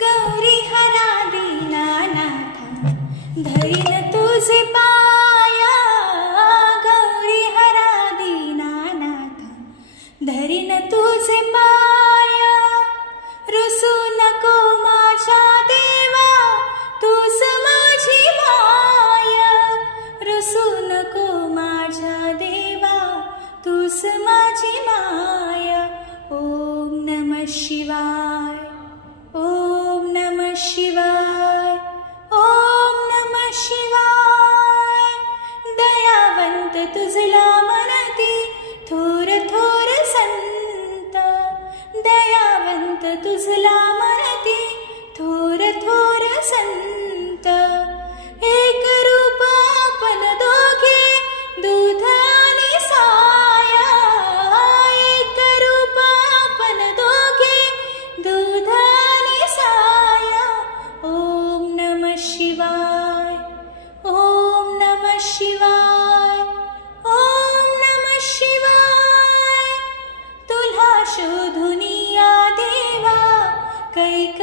गौरी हरा दीनानाथ धरीन तुझे पाया, गौरी हरा दीनानाथ धरीन तुझे पाया. रुसू नको माझ्या देवा तूच माझी माया, रुसू नको माझ्या देवा तूच माझी माया. ओम नमः शिवाय, ओम नमः शिवाय, ओम नमः शिवाय. दयावंत तुझला मनती थोर थोर संत, दयावंत तुझला मनती थोर थोर संत. एक रूप आपण दोघे दूध आणि साया, एक रूप आपण दोघे दूध आणि साया. ओम नमः शिवाय, ओम नमः शिवाय, ओम नमः शिवाय. तुला शोधून या देवा कैक